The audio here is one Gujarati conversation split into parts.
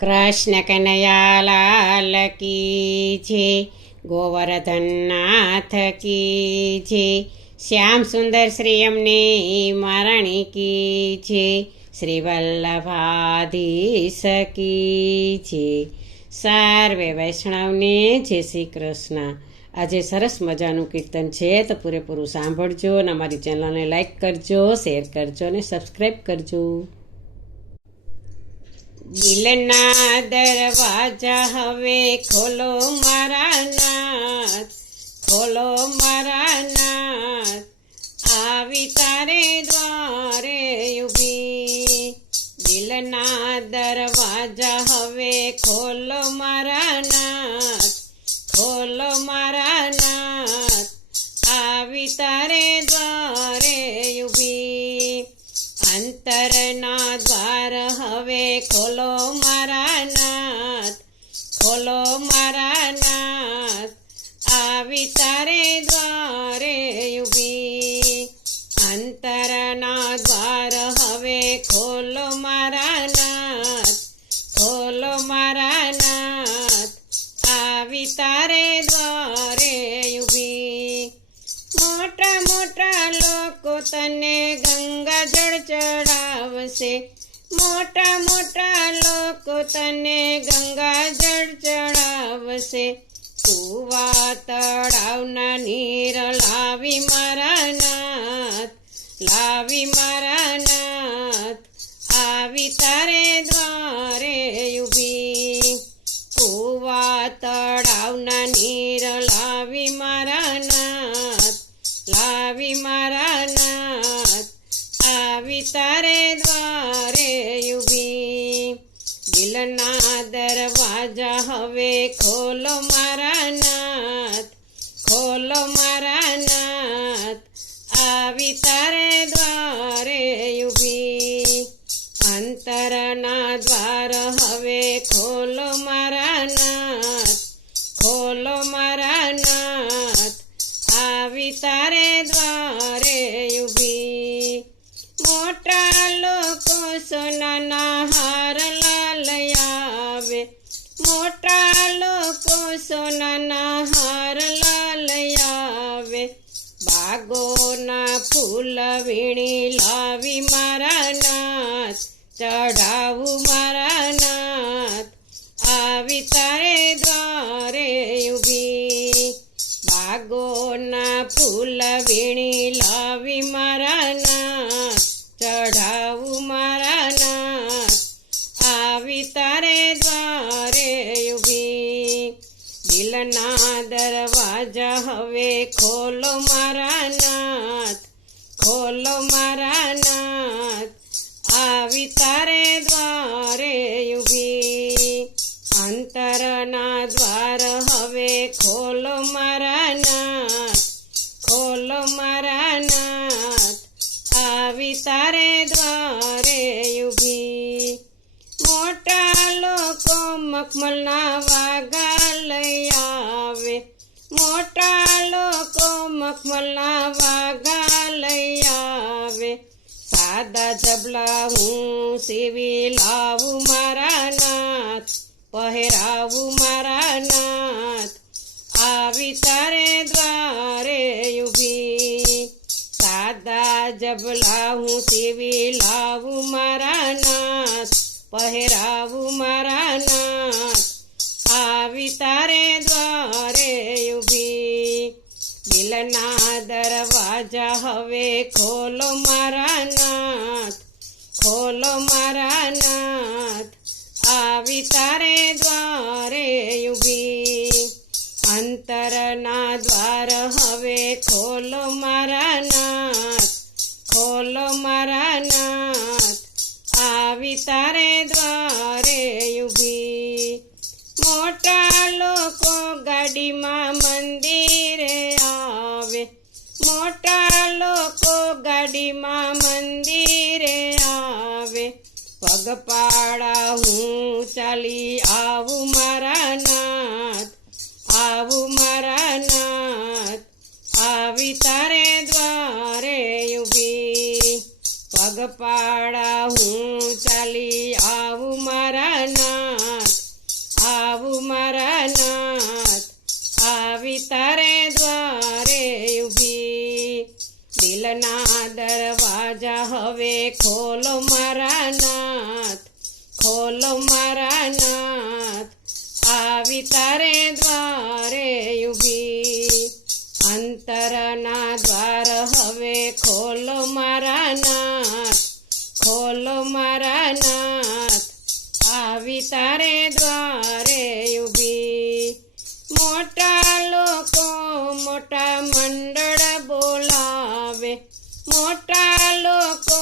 કૃષ્ણ કનૈયા લાલ કી છે, ગોવર્ધન નાથ કી છે, શ્યામ સુંદર શ્રી અમને મરણી કી છે, શ્રી વલ્લભાધીશ કી છે. સર્વે વૈષ્ણવને જય શ્રી કૃષ્ણ. આજે સરસ મજાનું કીર્તન છે, તો પૂરેપૂરું સાંભળજો અને અમારી ચેનલને લાઈક કરજો, શેર કરજો અને સબસ્ક્રાઈબ કરજો. દિલના દરવાજા હવે ખોલો મારા નાથ, ખોલો મારા નાથ, આવી તારે દ્વારે ઊભી. દિલના દરવાજા હવે ખોલો મારા નાથ, ખોલો મારા નાથ, આવી તારે દ્વારે ઊભી. અંતરના દ્વાર હવે ખોલો મારા નાથ, ખોલો મારા નાથ, આવી તારે દ્વારે ઊભી. અંતરના દ્વાર હવે ખોલો મારા નાથ, ખોલો મારા નાથ, આવી તારે દ્વારે ઊભી. મોટા મોટા લોકો તને ગંગા જળ ચડાવશે, મોટા મોટા લોકો તને ગંગા જળ ચડાવશે. કુવા તળાવના નીર લાવી મારા નાથ, લાવી મારા નાથ, આવી તારે દ્વારે ઊભી. કુવા તળાવના નીર લાવી મારા નાથ, લાવી મારા નાથ, આવી તારે દ્વારે ઊભી. દિલના દરવાજા હવે ખોલો મારા નાથ, ખોલો મારા નાથ, આવી તારે દ્વારે ઊભી. અંતરના દ્વાર હવે ખોલો મારા નાથ, ખોલો મારા નાથ, આવી તારે દ્વારે ઊભી. મોટા લોકો સોનાના હાર લઈ આવે, મોટા લોકો સોનાના હાર લઈ આવે. બાગોના ફૂલ વીણી લાવી મારા નાથ, ચઢાવું મારા નાથ, આવી તારે દ્વારે ઊભી. બાગોના ફૂલ વીણી લાવી મારા નાથ, ચઢાવું મારા નાથ, આવી તારે દ્વારે ઊભી. દિલના દરવાજા હવે ખોલો મારા નાથ, ખોલો મારા નાથ, આવી તારે દ્વારે ઊભી. અંતરના દ્વાર હવે ખોલો મારા નાથ, ખોલો મારા નાથ, આવી તારે દ્વારે ઊભી. મોટા લોકો મખમલના વાઘા લઈ આવે, મોટા લોકો મખમલના વાઘા લઈ આવે. સાદા જબલા હું સીવી લાવું મારા નાથ, પહેરાવું મારા નાથ, આવી તારે દ્વારે ઊભી. સાદા જબલા હું સીવી લાવું મારા નાથ, પહેરાવું મારા નાથ, આવી તારે દ્વારે ઊભી. દિલના દરવાજા હવે ખોલો મારા નાથ, ખોલો મારા નાથ, આવી તારે દ્વારે ઊભી. અંતરના દ્વાર હવે ખોલો મારા નાથ, ખોલો મારા નાથ, આવી તારે દ્વારે ઊભી. મોટા લોકો ગાડીમાં મંદિરે આવે, મોટા લોકો ગાડીમાં મંદિરે આવે. પગપાળા હું ચાલી આવું મારા નાથ, આવું મારા નાથ, આવી તારે દ્વારે ઊભી. પગપાળા હું ચાલી આવું મારા નાથ, મારા નાથ, આવી તારે દ્વારે ઊભી. અંતરના દ્વાર હવે ખોલો મારા નાથ, ખોલો મારા નાથ, આવી તારે દ્વારે ઊભી. મોટા લોકો મોટા મંડળ બોલાવે, મોટા લોકો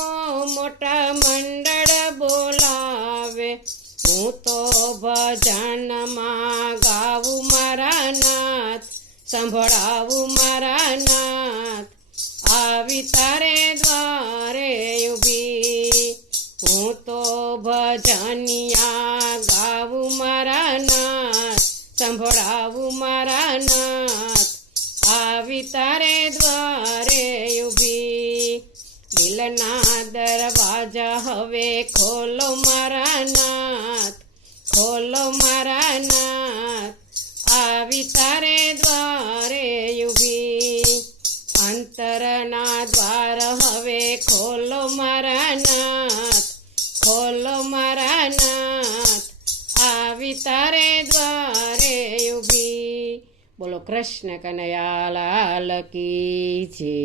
મોટા મંડળ બોલાવે, હું તો ભજનમાં ગાવું મારા નાથ, સંભળાવું મારા નાથ, આવી તારે દ્વારે ઊભી. હું તો ભજનિયા ગાવું મારા નાથ, સંભળાવું મારા નાથ, આવી તારે દ્વારે ઊભી. દિલના દરવાજા હવે ખોલો મારા નાથ, ખોલો મારા નાથ, આવી તારે દ્વારે ઊભી. અંતરના દ્વાર હવે ખોલો મારા નાથ, ખોલો મારા નાથ, આવી તારે દ્વારે ઊભી. બોલો કૃષ્ણ કનૈયા લાલ કી જય.